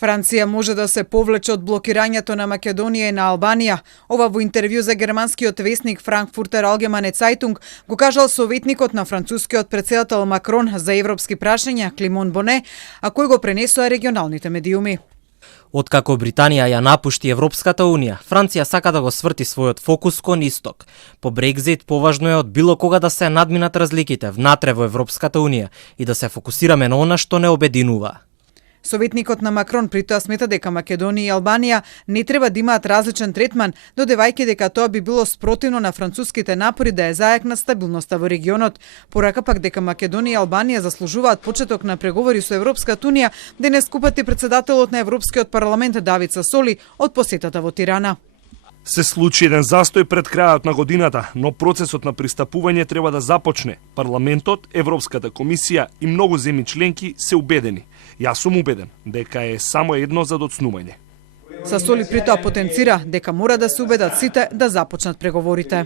Франција може да се повлече од блокирањето на Македонија и на Албанија. Ова во интервју за германскиот весник Frankfurter Allgemeine Zeitung го кажал советникот на францускиот претседател Макрон за европски прашања Климон Боне, а кој го пренесоа регионалните медиуми. Откако Британија ја напушти Европската Унија, Франција сака да го сврти својот фокус кон исток. По Брекзит поважно е од било кога да се надминат разликите внатре во Европската Унија и да се фокусираме на она што не обединува. Советникот на Макрон при тоа смета дека Македонија и Албанија не треба да имаат различен третман, додевајќи дека тоа би било спротивно на француските напори да е заек на стабилноста во регионот. Порака пак дека Македонија и Албанија заслужуваат почеток на преговори со Европската Унија, денес купати претседателот на Европскиот парламент Давид Сасоли од посетата во Тирана. Се случи еден застој пред крајот на годината, но процесот на пристапување треба да започне. Парламентот, Европската комисија и многу земји членки се убедени. Јас сум убеден дека е само едно за доцнување. Сасоли при тоа потенцира дека мора да се убедат сите да започнат преговорите.